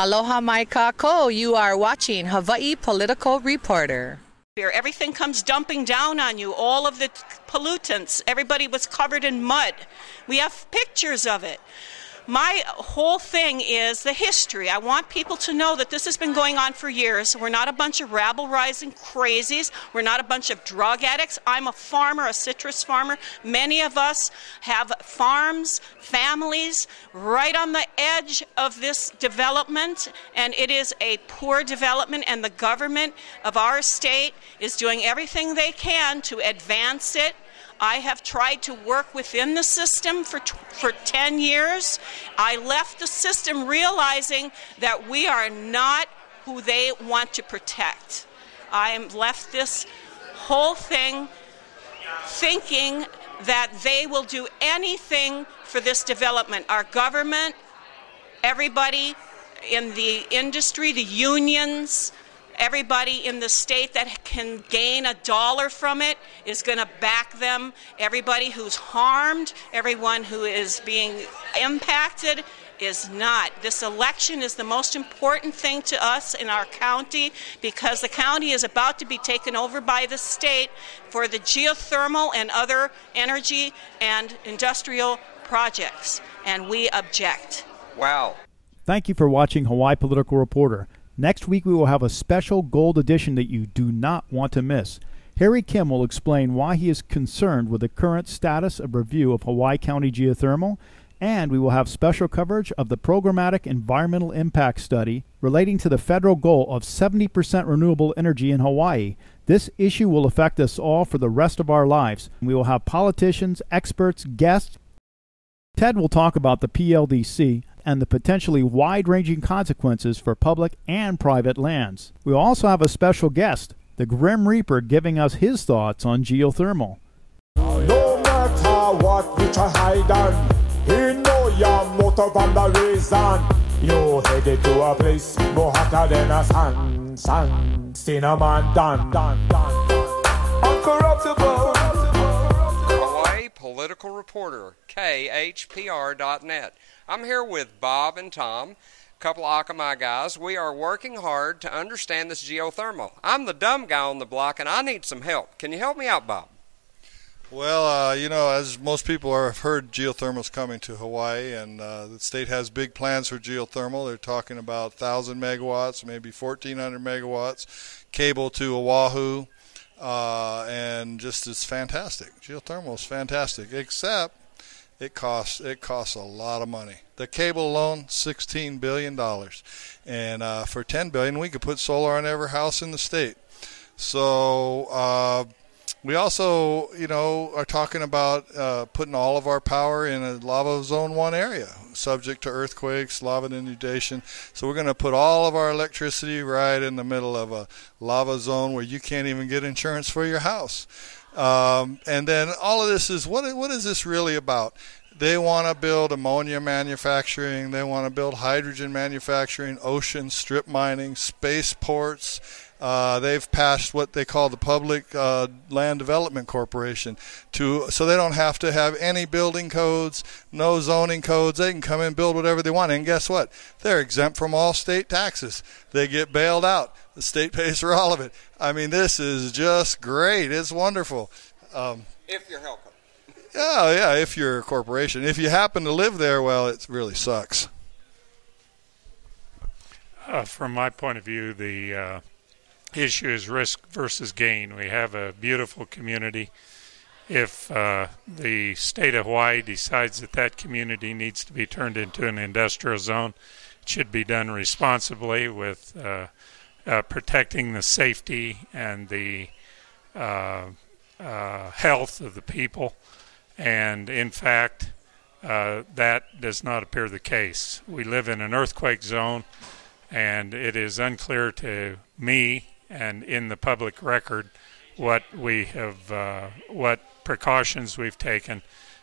Aloha mai kako. You are watching Hawaii Political Reporter. Everything comes dumping down on you, all of the pollutants. Everybody was covered in mud. We have pictures of it. My whole thing is the history. I want people to know that this has been going on for years. We're not a bunch of rabble-rousing crazies. We're not a bunch of drug addicts. I'm a farmer, a citrus farmer. Many of us have farms, families, right on the edge of this development, and it is a poor development, and the government of our state is doing everything they can to advance it. I have tried to work within the system for 10 years. I left the system realizing that we are not who they want to protect. I am left this whole thing thinking that they will do anything for this development. Our government, everybody in the industry, the unions, everybody in the state that can gain $1 from it is going to back them. Everybody who's harmed, everyone who is being impacted is not. This election is the most important thing to us in our county because the county is about to be taken over by the state for the geothermal and other energy and industrial projects, and we object. Wow. Thank you for watching Hawaii Political Reporter. Next week we will have a special gold edition that you do not want to miss. Harry Kim will explain why he is concerned with the current status of review of Hawaii County geothermal, and we will have special coverage of the Programmatic Environmental Impact Study relating to the federal goal of 70% renewable energy in Hawaii. This issue will affect us all for the rest of our lives. We will have politicians, experts, guests. Ted will talk about the PLDC and the potentially wide-ranging consequences for public and private lands. We will also have a special guest, the Grim Reaper, giving us his thoughts on geothermal. No matter what which I hide on, he know your motive and the reason. You headed to a place more hotter than a sun, cinnamon done. Uncorruptible. Hawaii Political Reporter, KHPR.net. I'm here with Bob and Tom, a couple of Akamai guys. We are working hard to understand this geothermal. I'm the dumb guy on the block, and I need some help. Can you help me out, Bob? Well, as most people have heard, geothermal's coming to Hawaii, and the state has big plans for geothermal. They're talking about 1,000 megawatts, maybe 1,400 megawatts, cable to Oahu, and just it's fantastic. Geothermal is fantastic, except it costs a lot of money. The cable alone, $16 billion. And for $10 billion, we could put solar on every house in the state. So we also, are talking about putting all of our power in a lava zone 1 area, subject to earthquakes, lava inundation. So we're going to put all of our electricity right in the middle of a lava zone where you can't even get insurance for your house. And then all of this is, what is this really about? They want to build ammonia manufacturing. They want to build hydrogen manufacturing, ocean strip mining, spaceports. They've passed what they call the Public Land Development Corporation so they don't have to have any building codes, no zoning codes. They can come in and build whatever they want. And guess what? They're exempt from all state taxes. They get bailed out. The state pays for all of it. I mean, this is just great. It's wonderful. If you're helping. Yeah, if you're a corporation. If you happen to live there, well, it really sucks. From my point of view, the issue is risk versus gain. We have a beautiful community. If the state of Hawaii decides that community needs to be turned into an industrial zone, it should be done responsibly with protecting the safety and the health of the people. And in fact, that does not appear the case. We live in an earthquake zone, and it is unclear to me and in the public record what precautions we've taken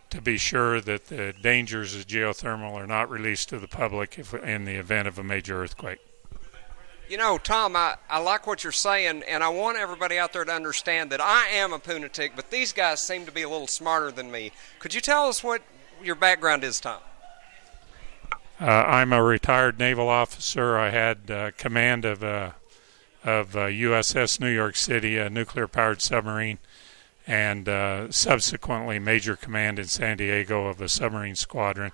to be sure that the dangers of geothermal are not released to the public in the event of a major earthquake. Tom, I like what you're saying, and I want everybody out there to understand that I am a Punatic, but these guys seem to be a little smarter than me. Could you tell us what your background is, Tom? I'm a retired naval officer. I had command of USS New York City, a nuclear-powered submarine, and subsequently major command in San Diego of a submarine squadron.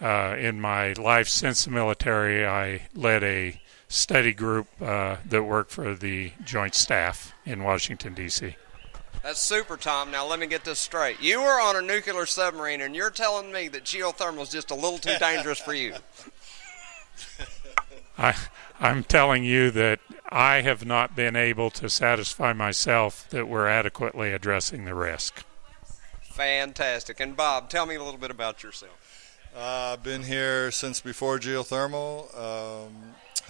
In my life since the military, I led a study group that worked for the Joint Staff in Washington, D.C. That's super, Tom. Now let me get this straight. You were on a nuclear submarine, and you're telling me that geothermal is just a little too dangerous for you. I'm telling you that I have not been able to satisfy myself that we're adequately addressing the risk. Fantastic. And Bob, tell me a little bit about yourself. I've been here since before geothermal.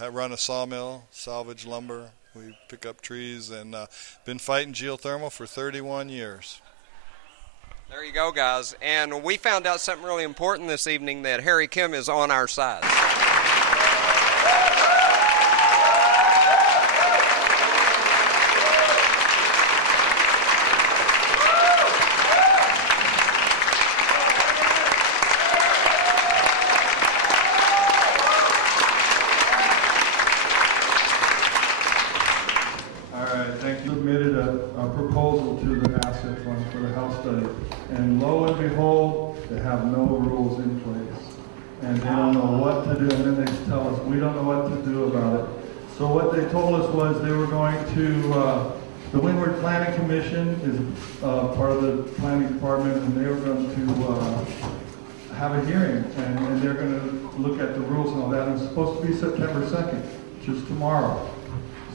I run a sawmill, salvage lumber. We pick up trees, and been fighting geothermal for 31 years. There you go, guys. And we found out something really important this evening, that Harry Kim is on our side. And lo and behold, they have no rules in place. And they don't know what to do, and then they tell us, we don't know what to do about it. So what they told us was they were going to, the Windward Planning Commission is part of the planning department, and they were going to have a hearing, and they're going to look at the rules and all that. And it's supposed to be September 2nd, which is tomorrow.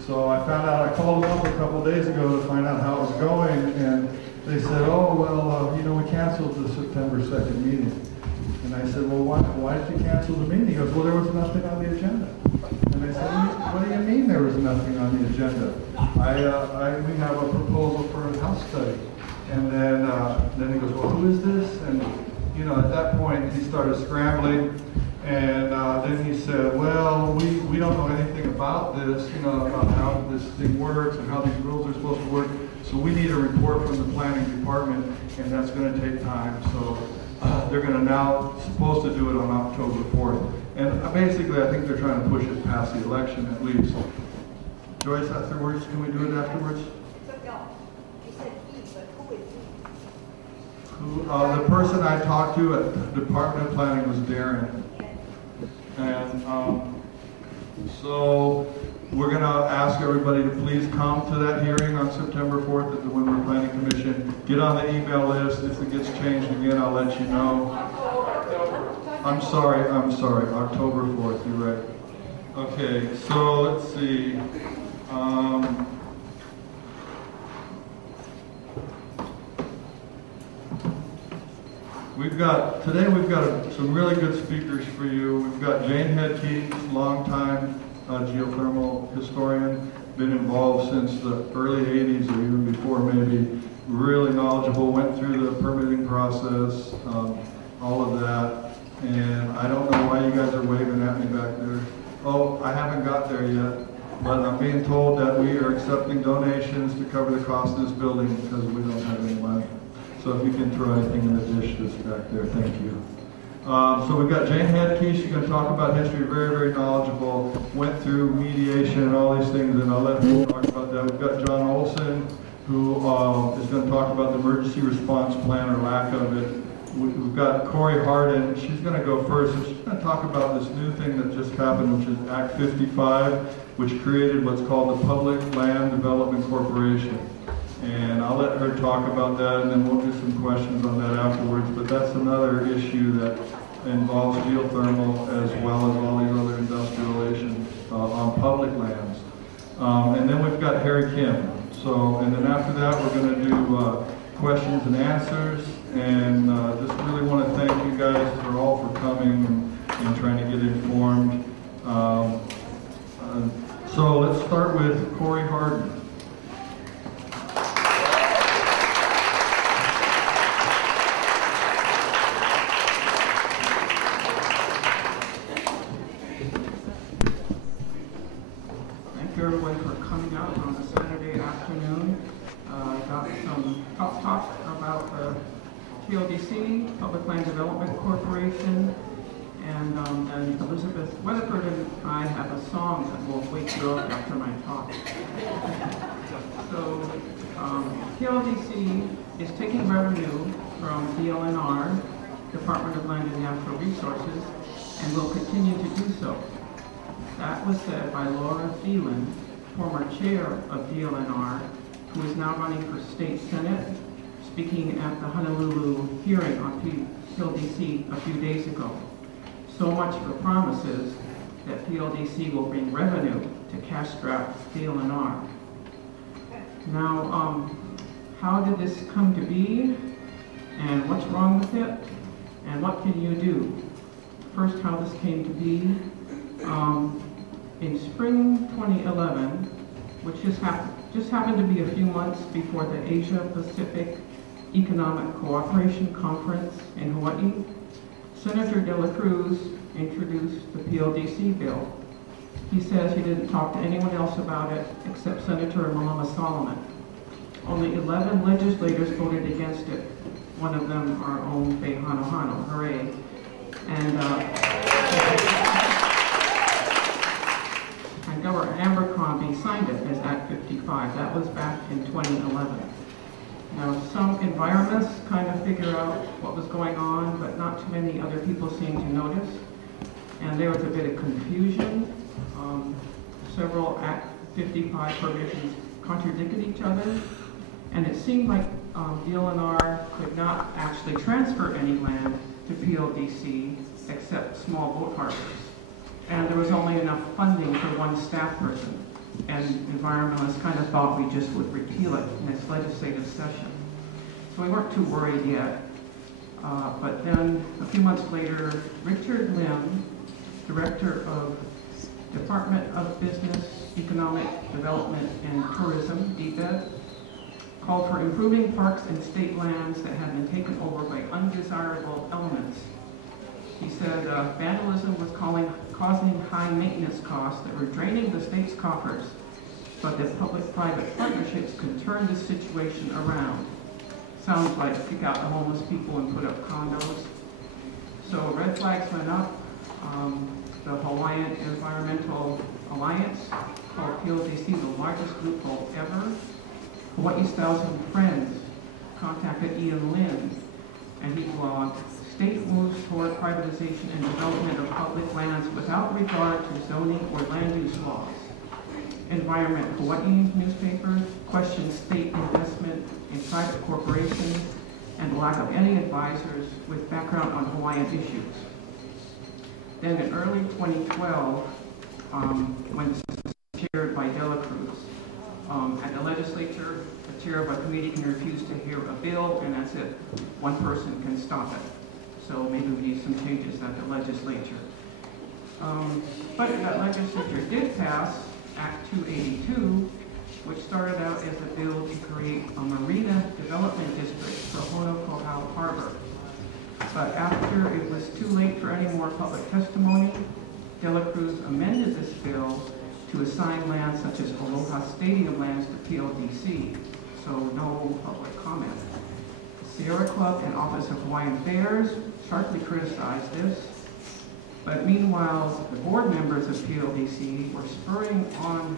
So I found out, I called them up a couple of days ago to find out how it was going, and they said, oh, well, we canceled the September 2nd meeting. And I said, well, why did you cancel the meeting? He goes, well, there was nothing on the agenda. And I said, what do you mean there was nothing on the agenda? We have a proposal for a house study. And then he goes, well, who is this? And, at that point, he started scrambling. And then he said, well, we don't know anything about this, about how this thing works and how these rules are supposed to work. So we need a report from the planning department, and that's going to take time. So they're going to now supposed to do it on October 4th. And basically, I think they're trying to push it past the election at least. Joyce, afterwards, can we do it afterwards? The person I talked to at the Department of Planning was Darren. And so we're going to ask everybody to please come to that hearing on September 4th at the Windward Planning Commission. Get on the email list. If it gets changed again, I'll let you know. I'm sorry, October 4th, you're right. Okay, so let's see. Today we've got some really good speakers for you. We've got Jane Hedke, longtime geothermal historian, been involved since the early 80s or even before maybe, really knowledgeable, went through the permitting process, all of that. And I don't know why you guys are waving at me back there. Oh, I haven't got there yet, but I'm being told that we are accepting donations to cover the cost of this building because we don't have any money. So if you can throw anything in the dish that's back there, thank you. So we've got Jane Hedke. She's going to talk about history, very, very knowledgeable, went through mediation and all these things, and I'll let her talk about that. We've got John Olson, who is going to talk about the emergency response plan or lack of it. We've got Corey Hardin. She's going to go first, and she's going to talk about this new thing that just happened, which is Act 55, which created what's called the Public Land Development Corporation. And I'll let her talk about that, and then we'll do some questions on that afterwards. But that's another issue that involves geothermal as well as all these other industrialization on public lands. And then we've got Harry Kim. So, and then after that, we're going to do questions and answers. And just really want to thank you guys for all for coming and trying to get informed. So let's start with Corey Hardin. Everyone for coming out on a Saturday afternoon. Got some talk about the PLDC, Public Land Development Corporation, And then Elizabeth Weatherford and I have a song that will wake you up after my talk. So PLDC is taking revenue from DLNR, Department of Land and Natural Resources, and will continue to do so. That was said by Laura Phelan, former chair of DLNR, who is now running for state senate, speaking at the Honolulu hearing on PLDC a few days ago. So much for promises that PLDC will bring revenue to cash-strapped DLNR. Now, how did this come to be, and what's wrong with it, and what can you do? First, how this came to be. In spring 2011, which just happened to be a few months before the Asia-Pacific Economic Cooperation Conference in Hawaii, Senator De La Cruz introduced the PLDC bill. He says he didn't talk to anyone else about it except Senator Malama Solomon. Only 11 legislators voted against it. One of them, our own Faye Hanohano, hooray. And Governor Abercrombie signed it as Act 55. That was back in 2011. Now, some environments kind of figure out what was going on, but not too many other people seem to notice. And there was a bit of confusion. Several Act 55 provisions contradicted each other. And it seemed like DLNR could not actually transfer any land to PLDC except small boat harbors. And there was only enough funding for one staff person. And environmentalists kind of thought we just would repeal it in this legislative session. So we weren't too worried yet. But then a few months later, Richard Lim, Director of Department of Business, Economic Development and Tourism, DBED, called for improving parks and state lands that had been taken over by undesirable elements. He said vandalism was causing high maintenance costs that were draining the state's coffers, but that public-private partnerships could turn this situation around. Sounds like kick out the homeless people and put up condos. So red flags went up. The Hawaiian Environmental Alliance called PLDC the largest loophole ever. Hawaii's Thousand Friends contacted Ian Lynn, and he blogged, "State moves toward privatization and development of public lands without regard to zoning or land use laws." Environment Hawaii newspaper questioned state investment in private corporations and lack of any advisors with background on Hawaiian issues. Then in early 2012, when this was chaired by De La Cruz, at the legislature, the chair of a committee can refuse to hear a bill, and that's it. One person can stop it. So maybe we need some changes at the legislature. But that legislature did pass Act 282, which started out as a bill to create a marina development district for Honokohau Harbor. But after it was too late for any more public testimony, De La Cruz amended this bill to assign lands such as Aloha Stadium lands to PLDC, so no public comment. The Sierra Club and Office of Hawaiian Affairs sharply criticized this, but meanwhile, the board members of PLDC were spurring it on,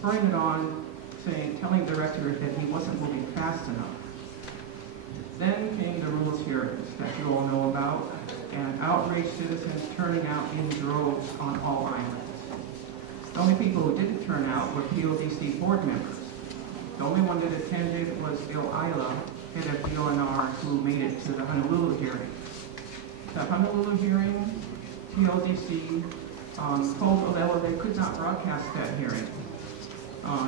telling the director that he wasn't moving fast enough. Then came the rules hearings that you all know about, and outraged citizens turning out in droves on all islands. The only people who didn't turn out were PLDC board members. The only one that attended was Bill Isla, head of DLNR, who made it to the Honolulu hearing. The Honolulu hearing, PLDC told Olelo they could not broadcast that hearing.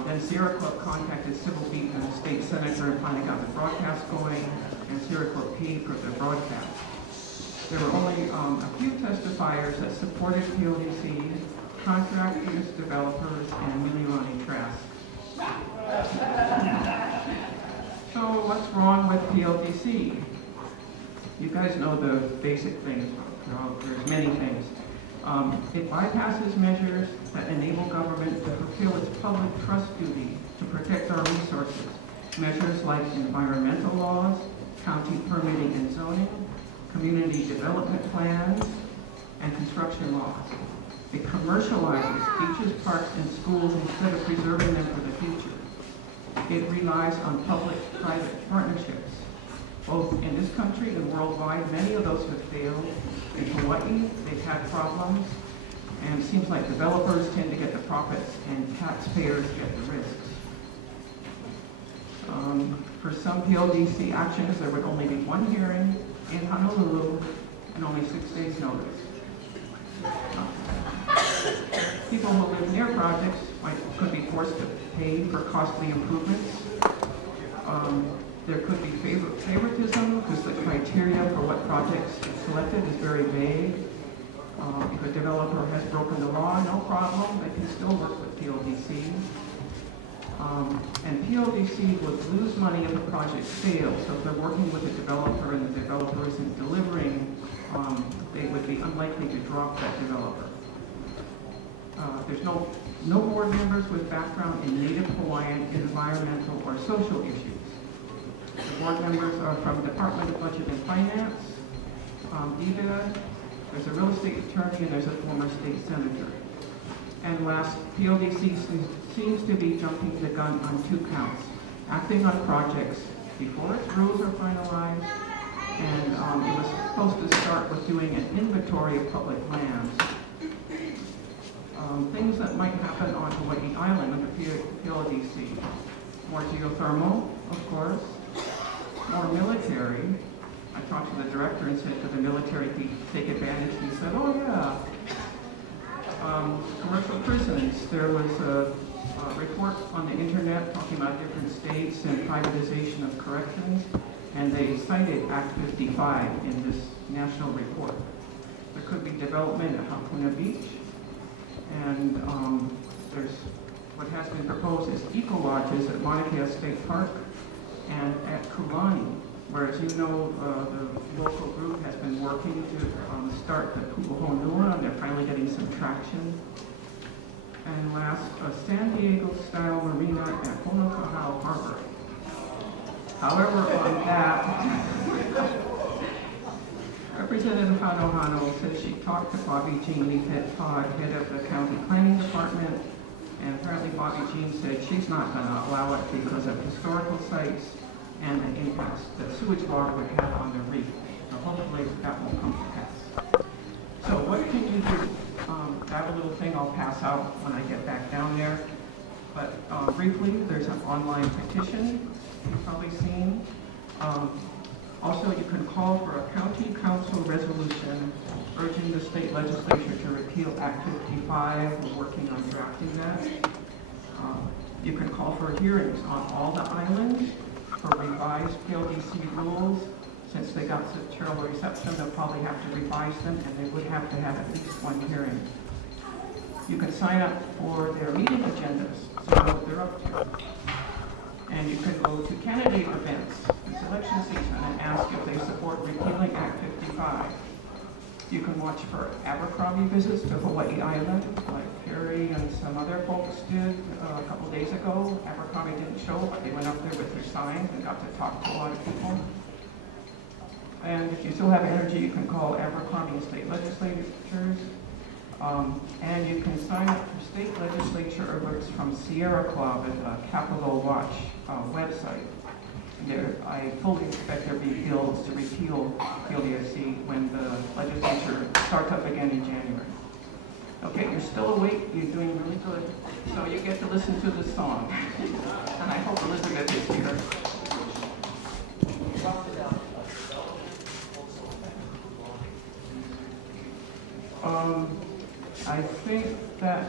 Then Sierra Club contacted Civil Beat and the state senator and finally got the broadcast going, and Sierra Club paid for the broadcast. There were only a few testifiers that supported PLDC, contractors, developers, and Milioni Trask. So what's wrong with PLDC? You guys know the basic things. There's many things. It bypasses measures that enable government to fulfill its public trust duty to protect our resources. Measures like environmental laws, county permitting and zoning, community development plans, and construction laws. It commercializes beaches, parks, and schools instead of preserving them for the future. It relies on public-private partnerships. Both in this country and worldwide, many of those have failed. In Hawaii, they've had problems, and it seems like developers tend to get the profits and taxpayers get the risks. For some PLDC actions, there would only be one hearing in Honolulu and only 6 days notice. People who live near projects could be forced to pay for costly improvements. There could be favoritism because the criteria for what projects selected is very vague. If a developer has broken the law, no problem, they can still work with PLDC. And PLDC would lose money if a project fails. So if they're working with a developer and the developer isn't delivering, they would be unlikely to drop that developer. There's no board members with background in Native Hawaiian environmental or social issues. The board members are from the Department of Budget and Finance, DBED, there's a real estate attorney, and there's a former state senator. And last, PLDC seems to be jumping the gun on 2 counts, acting on projects before its rules are finalized, and it was supposed to start with doing an inventory of public lands. Things that might happen on Hawaii Island under PLDC. More geothermal, of course. More military. I talked to the director and said, could the military take advantage? He said, oh yeah. Commercial prisons. There was a report on the internet talking about different states and privatization of corrections, and they cited Act 55 in this national report. There could be development at Puna Beach, and there's what has been proposed is eco-lodges at Mauna Kea State Park and at Kulani, where, as you know, the local group has been working to start the Pu'uhonua, and they're finally getting some traction. And last, a San Diego-style marina at Honokahau Harbor. However, on that, Representative Hano said she talked to Bobby Jean Leafhead Todd, head of the county planning department, and apparently Bobby Jean said she's not going to allow it because of historical sites and the impacts that sewage water would have on the reef. So hopefully that will come to pass. So what can you do? I have a little thing I'll pass out when I get back down there. But briefly, there's an online petition you've probably seen. Also, you can call for a county council resolution urging the state legislature to repeal Act 55. We're working on drafting that. You can call for hearings on all the islands for revised PLDC rules. Since they got such terrible reception, they'll probably have to revise them, and they would have to have at least one hearing. You can sign up for their meeting agendas, so you know what they're up to. And you can go to candidate events, it's election season, and ask if they support repealing Act 55. You can watch for Abercrombie visits to Hawaii Island, like Perry and some other folks did a couple days ago. Abercrombie didn't show, but they went up there with their signs and got to talk to a lot of people. And if you still have energy, you can call Abercrombie and state legislatures. And you can sign up for state legislature alerts from Sierra Club at the Capitol Watch website. I fully expect there will be bills to repeal PLDC when the legislature starts up again in January. Okay, you're still awake, you're doing really good. So you get to listen to the song. And I hope Elizabeth is here. I think that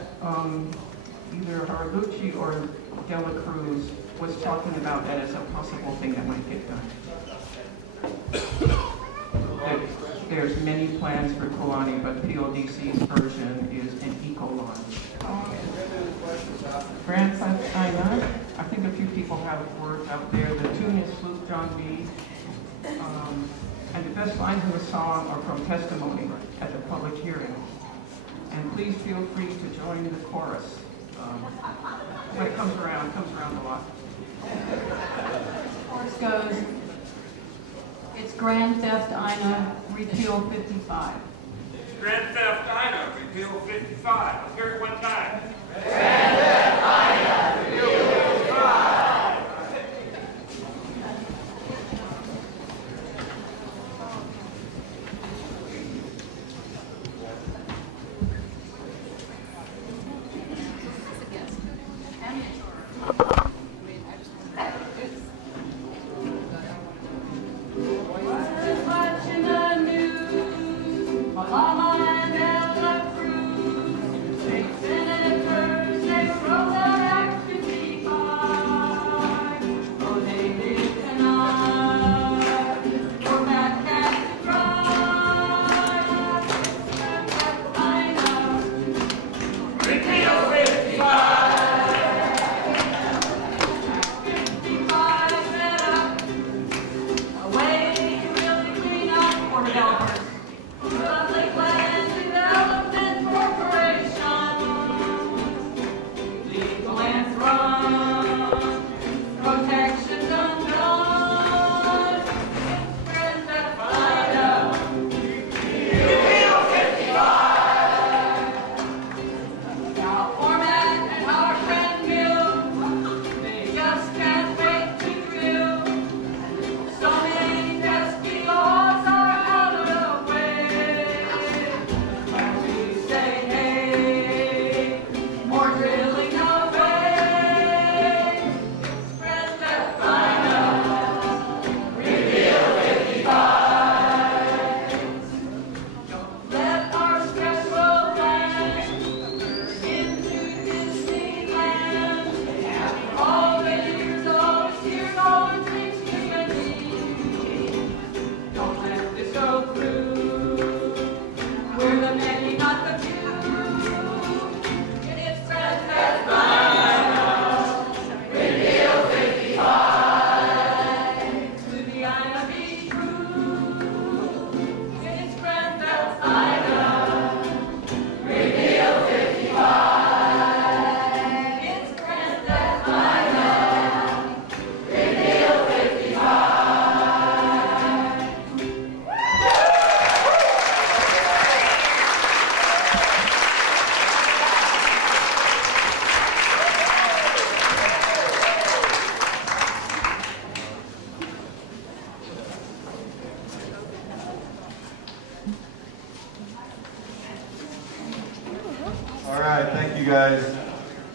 either Harlucci or Dela Cruz was talking about that as a possible thing that might get done. There's many plans for Kulani, but PLDC's version is an eco-lodge. Grand Paina, I think a few people have words out there. The tune is Sloop John B. And the best lines in the song are from testimony at the public hearing. And please feel free to join the chorus. When it comes around a lot. The chorus goes, it's Grand Theft Ina, repeal 55. Grand Theft Ina, Repeal 55. Let's hear it one time. Grand Theft Ina, Repeal 55.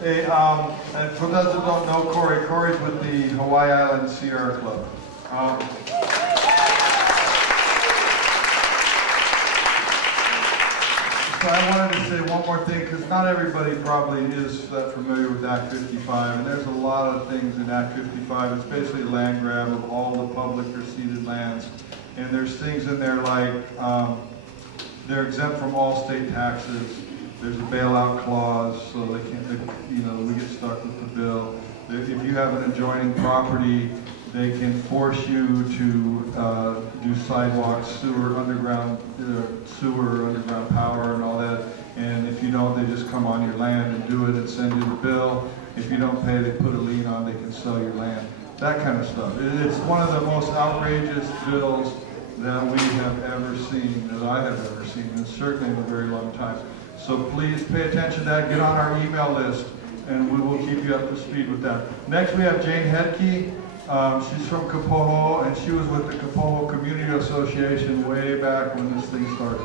Hey, and for those that don't know Corey's with the Hawaii Island Sierra Club. So I wanted to say one more thing, because not everybody probably is that familiar with Act 55, and there's a lot of things in Act 55. It's basically a land grab of all the public or ceded lands, and there's things in there like they're exempt from all state taxes. There's a bailout clause, so they can't, we get stuck with the bill. If you have an adjoining property, they can force you to do sidewalks, sewer, underground power, and all that. And if you don't, they just come on your land and do it and send you the bill. If you don't pay, they put a lien on. They can sell your land. That kind of stuff. It's one of the most outrageous bills that we have ever seen, that I have ever seen, and certainly in a very long time. So please pay attention to that. Get on our email list, and we will keep you up to speed with that. Next, we have Jane Hedke. She's from Kapoho, and she was with the Kapoho Community Association way back when this thing started.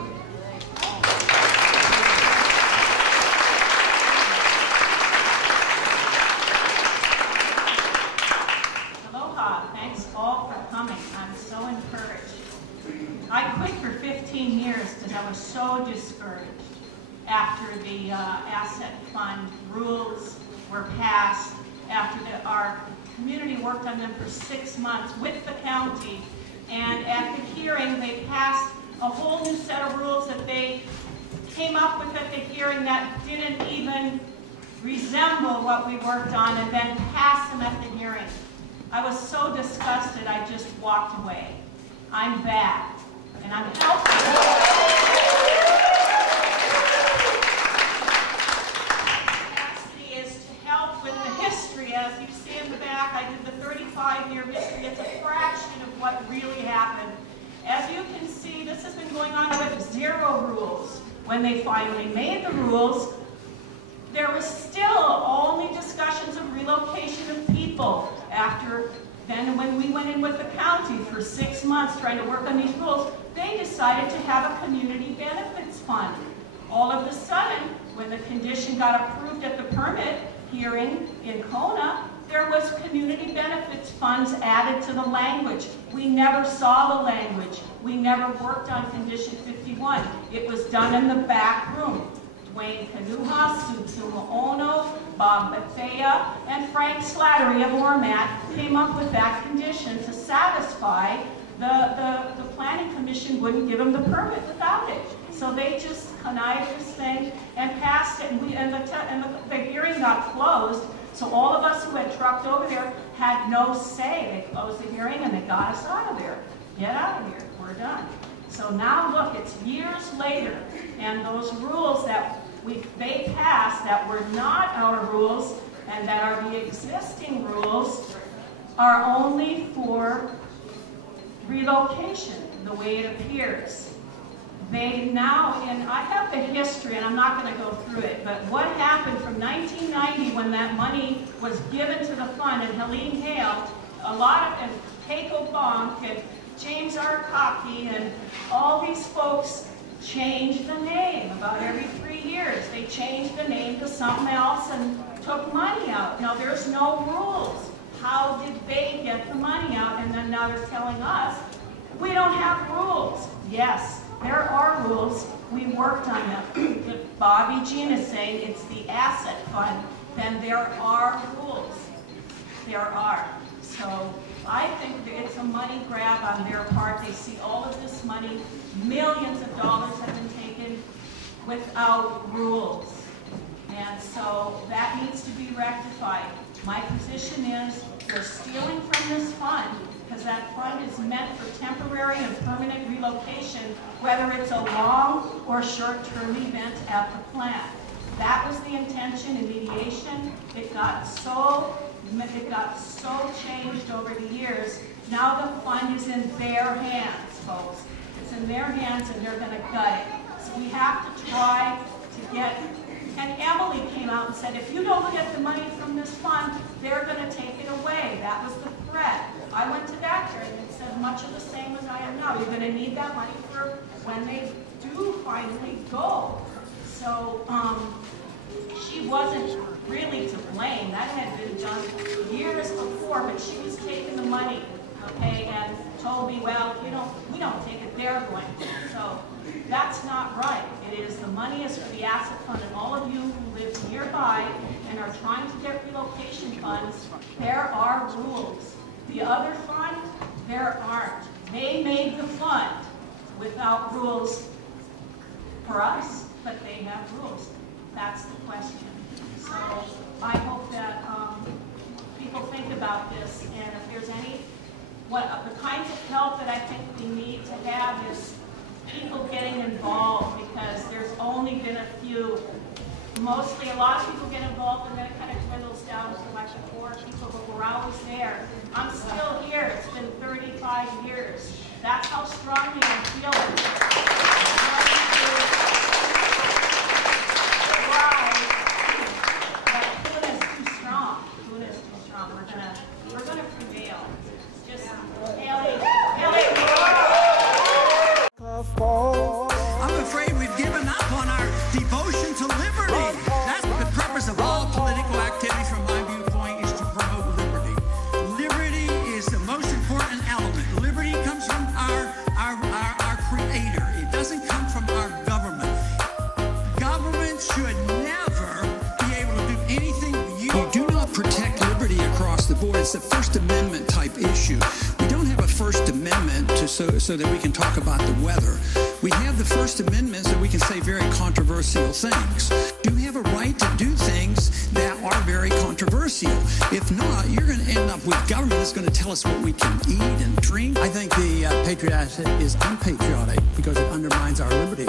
Aloha. Thanks all for coming. I'm so encouraged. I quit for 15 years because I was so discouraged after the asset fund rules were passed, after our community worked on them for 6 months with the county, and at the hearing they passed a whole new set of rules that they came up with at the hearing that didn't even resemble what we worked on, and then passed them at the hearing. I was so disgusted I just walked away. I'm back, and I'm helping. As you see in the back, I did the 35-year history. It's a fraction of what really happened. As you can see, this has been going on with 0 rules. when they finally made the rules, there was still only discussions of relocation of people. After then, when we went in with the county for 6 months trying to work on these rules, they decided to have a community benefits fund. All of a sudden, when the condition got approved at the permit hearing in Kona, there was community benefits funds added to the language. We never saw the language. We never worked on Condition 51. It was done in the back room. Dwayne Kanuha, Sutsuma Ono, Bob Bethea, and Frank Slattery of Ormat came up with that condition to satisfy the Planning Commission wouldn't give them the permit without it. So they just connived this thing and passed it, and the hearing got closed. So all of us who had trucked over there had no say. They closed the hearing and they got us out of there. Get out of here, we're done. So now look, it's years later, and those rules that they passed that were not our rules and that are the existing rules are only for relocation, the way it appears. They now, and I have the history, and I'm not going to go through it, but what happened from 1990 when that money was given to the fund, and Helene Hale, and Keiko Bonk, and James Arkaki, and all these folks changed the name about every 3 years. They changed the name to something else and took money out. Now, there's no rules. How did they get the money out? And then now they're telling us, we don't have rules. Yes. There are rules. We worked on them. If Bobby Jean is saying it's the asset fund, then there are rules. There are. So I think it's a money grab on their part. They see all of this money. Millions of dollars have been taken without rules. And so that needs to be rectified. My position is they're stealing from this fund, because that fund is meant for temporary and permanent relocation, whether it's a long or short-term event at the plant. That was the intention in mediation. It got so changed over the years. Now the fund is in their hands, folks. It's in their hands, and they're going to gut it. So we have to try to get. And Emily came out and said, if you don't get the money from this fund, they're going to take it away. That was the threat. I went to that hearing and said much of the same as I am now. You're going to need that money for when they do finally go. So she wasn't really to blame. That had been done years before, but she was taking the money, okay, and told me, well, we don't take it, they're going to. So that's not right. It is, the money is for the asset fund, and all of you who live nearby and are trying to get relocation funds, there are rules. The other fund, there aren't. They made the fund without rules for us, but they have rules. That's the question. So I hope that people think about this, and if there's the kinds of help that I think we need to have is people getting involved, because there's only been a few. Mostly, a lot of people get involved and then it kind of dwindles down to like 4 people, but we're always there. I'm still here. It's been 35 years. That's how strongly I'm feeling. But Puna's too strong. Puna's too strong. We're gonna prevail. Just I'm afraid we've given up on our devotion to liberty. That's the purpose of all political activities, from my viewpoint, is to promote liberty. Liberty is the most important element. Liberty comes from our creator. It doesn't come from our government. Government should never be able to do anything. You do not protect liberty across the board. It's a First Amendment type issue. We don't have a First Amendment so that we can talk about the weather. We have the First Amendment so we can say very controversial things. You have a right to do things that are very controversial. If not, you're going to end up with government that's going to tell us what we can eat and drink. I think the Patriot Act is unpatriotic because it undermines our liberty.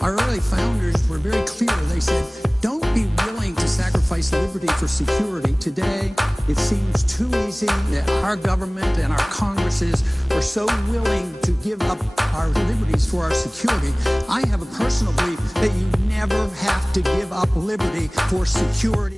Our early founders were very clear. They said, don't be willing to sacrifice sacrifice liberty for security. Today, it seems too easy that our government and our Congresses are so willing to give up our liberties for our security. I have a personal belief that you never have to give up liberty for security.